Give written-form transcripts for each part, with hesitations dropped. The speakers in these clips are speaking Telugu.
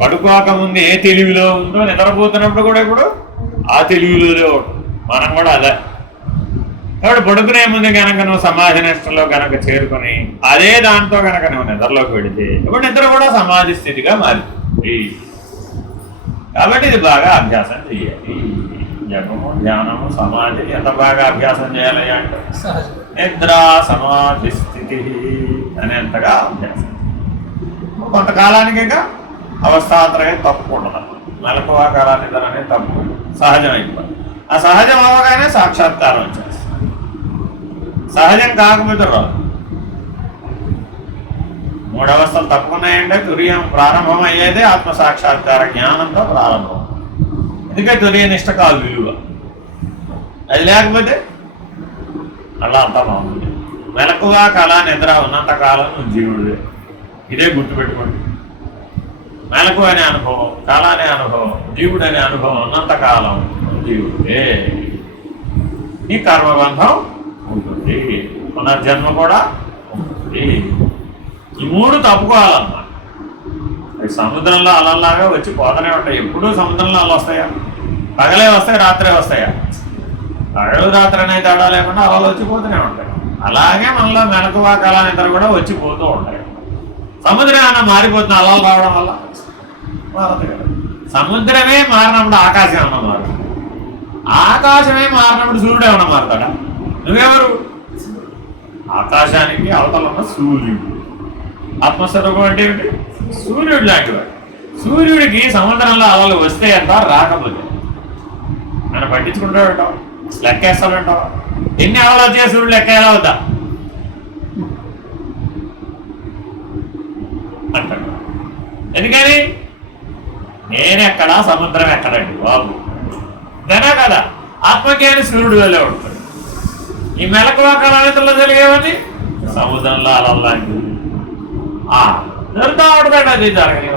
పడుకోకముందు ఏ తెలివిలో ఉందో నిద్రపోతున్నప్పుడు కూడా ఇప్పుడు ఆ తెలివిలోనే మనం కూడా అదే. కాబట్టి పడుకునే ముందు కనుక నువ్వు సమాధి నిష్టలో కనుక చేరుకొని అదే దాంతో కనుక నువ్వు నిద్రలోకి వెళితే ఇప్పుడు నిద్ర కూడా సమాధి స్థితిగా మారిపోతుంది. కాబట్టి ఇది బాగా అభ్యాసం చేయాలి. జపము, ధ్యానము, సమాధి ఎంత బాగా అభ్యాసం చేయాలి అంటే నిద్ర సమాధి స్థితి అనేంతగా అభ్యాసం. కొంతకాలానికి అవస్థాంతరంగా తప్పుకుంటున్నాం. మెలకువ కాల నిద్ర అనేది తప్పు సహజమైపోయింది. ఆ సహజం అవ్వగానే సాక్షాత్కారం వచ్చేస్తుంది. సహజం కాకపోతే రాదు. 3 అవస్థలు తప్పుకున్నాయంటే తురియం ప్రారంభం అయ్యేదే ఆత్మసాక్షాత్కార జ్ఞానంతో ప్రారంభం. ఎందుకంటే తురియ నిష్ట కాదు విలువ. అది లేకపోతే అలా అంతా బాగుంది. మెలకువ కళ నిద్ర ఉన్నంతకాలం నువ్వు జీవుడిదే. ఇదే గుర్తుపెట్టుకోండి. మెలకు అనే అనుభవం, కళ అనే అనుభవం, జీవుడు అనే అనుభవం ఉన్నంతకాలం జీవుడే. నీ కర్మబంధం ఉంటుంది, పునర్జన్మ కూడా ఉంటుంది. ఈ 3 తప్పుకోవాలన్నమాట. సముద్రంలో అలల్లాగా వచ్చి పోతూనే ఉంటాయి. ఎప్పుడూ సముద్రంలో అలలు వస్తాయా? పగలే వస్తాయి, రాత్రే వస్తాయా? పగలు రాత్రి అనే తేడా లేకుండా అలలు వచ్చిపోతూనే ఉంటాయి. అలాగే మనలో మెలకువ కళ నిద్ర కూడా వచ్చిపోతూ ఉంటాయి. సముద్రం ఏమన్నా మారిపోతుంది అలలు రావడం వల్ల? మారదు కదా. సముద్రమే మారినప్పుడు ఆకాశం ఏమన్నా మారుతుంది. ఆకాశమే మారినప్పుడు సూర్యుడు ఏమన్నా మారుతాడా? నువ్వెవరు? ఆకాశానికి అవతల ఉన్న సూర్యుడు. ఆత్మస్వరూపం అంటే ఏమిటి? సూర్యుడు లాంటివాడు. సూర్యుడికి సముద్రంలో అలలు వస్తే అంట, రాకపోతే నన్ను పట్టించుకుంటాడంటావు, లెక్కేస్తాడంటావు. ఎన్ని అలలు వచ్చే సూర్యుడు లెక్క ఎలా అవుతా అంటాడు. ఎందుకని? నేనెక్కడా సముద్రం ఎక్కడండి బాబు. దనా కదా. ఆత్మజ్ఞాని సూర్యుడు వెళ్ళే ఉంటాడు. ఈ మెలకువ కళానితుల్లో జరిగేవని సముద్రంలో అలల్లాంటివి జరుగుతూ ఉంటాడు. అది జరగని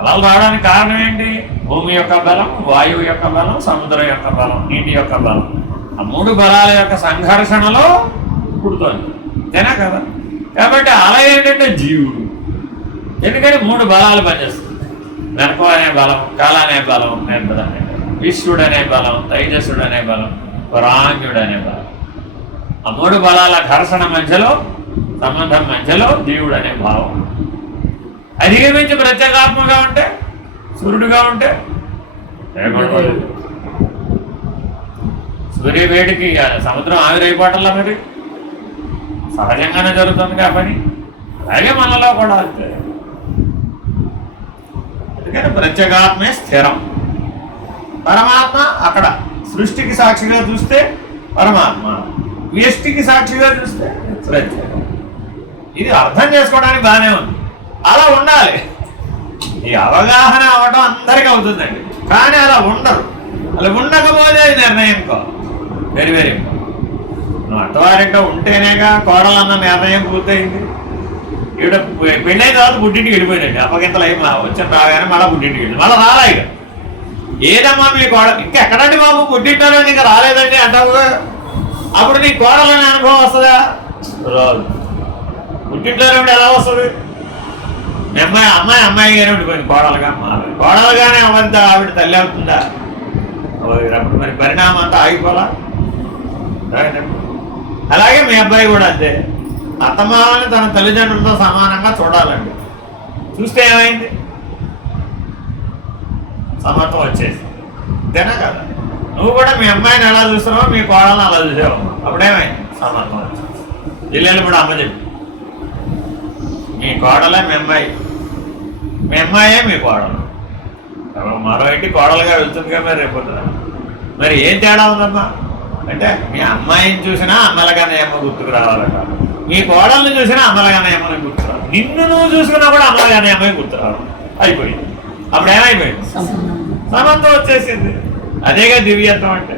అలలు రావడానికి కారణం ఏంటి? భూమి యొక్క బలం, వాయువు యొక్క బలం, సముద్రం యొక్క బలం, నీటి యొక్క బలం. ఆ 3 బలాల యొక్క సంఘర్షణలో పుడుతోంది. అంతేనా కదా. కాబట్టి అల ఏంటంటే జీవుడు. ఎందుకంటే 3 బలాలు పనిచేస్తుంది. మెలకువ అనే బలం, కళ అనే బలం, నిద్ర అనే బలం, విశ్వడు అనే బలం, తైజసుడు అనే బలం, ప్రాజ్ఞుడు అనే బలం. ఆ 3 బలాల ఘర్షణ మధ్యలో, సంబంధం మధ్యలో జీవుడు అనే భావం. అధిగమించి ప్రత్యేగాత్మగా ఉంటే, సూర్యుడుగా ఉంటే సూర్య వేడికి సముద్రం ఆవిరైపోవటంలా మరి సహజంగానే జరుగుతుంది కాబట్టి అలాగే మనలో కూడా అంతే. ఎందుకంటే ప్రత్యేగాత్మే స్థిరం. పరమాత్మ అక్కడ సృష్టికి సాక్షిగా చూస్తే పరమాత్మ, వ్యష్టికి సాక్షిగా చూస్తే ప్రత్యేకం. ఇది అర్థం చేసుకోవడానికి బాగానే ఉంది. అలా ఉండాలి. ఈ అవగాహన అవ్వడం అందరికీ అవుతుందండి. కానీ అలా ఉండరు. అలా ఉండకపోతే అది నిర్ణయం కాదు. Very very important. నువ్వు అత్తవారింటో ఉంటేనేగా కోడలన్న నిర్ణయం పూర్తయింది. ఈవిడ పెళ్ళైన తర్వాత పుట్టింటికి వెళ్ళిపోయినండి. అప్పగింతలు అయ్యి వచ్చిన రాగానే మళ్ళీ పుట్టింటికి వెళ్ళి మళ్ళీ రాలా. ఇక ఏదమ్మా మీ కోడలు ఇంకెక్కడండి బాబు పుట్టింటారో నీకు రాలేదండి అంటావు. అప్పుడు నీ కోడలనే అనుభవం వస్తుందా? రాదు. పుట్టింటారో ఎలా వస్తుంది? అమ్మాయి గానే ఉండిపోయింది కోడలుగా. కోడలుగానే అవంతా ఆవిడ తల్లి అవుతుందా? అప్పుడు మరి పరిణామం అంతా ఆగిపోలా. అలాగే మీ అబ్బాయి కూడా అంతే. అత్తమామని తన తల్లిదండ్రులతో సమానంగా చూడాలండి. చూస్తే ఏమైంది? సమత్వం వచ్చేసి. అంతేనా కదా. నువ్వు కూడా మీ అమ్మాయిని ఎలా చూస్తున్నావో మీ కోడలను అలా చూసావు. అప్పుడేమైంది? సమత్వం వచ్చేసి. జిల్లాలు కూడా అమ్మ చెప్పి మీ కోడలే మీ అమ్మాయి, మీ అమ్మాయే మీ కోడలు. మరో ఇంటి కోడలుగా వెళ్తుందిగా మరి రేపు. మరి ఏం తేడా ఉందమ్మా అంటే మీ అమ్మాయిని చూసినా అమ్మలగానే ఏమో గుర్తుకు రావాలట, మీ కోడల్ని చూసినా అమ్మలగానే ఏమో గుర్తురావు, నిన్ను నువ్వు చూసుకున్నా కూడా అమ్మలగానే ఏమో గుర్తురావు. అయిపోయింది. అప్పుడు ఏమైపోయింది? సమంతం వచ్చేసింది. అదేగా దివ్యత్వం అంటే.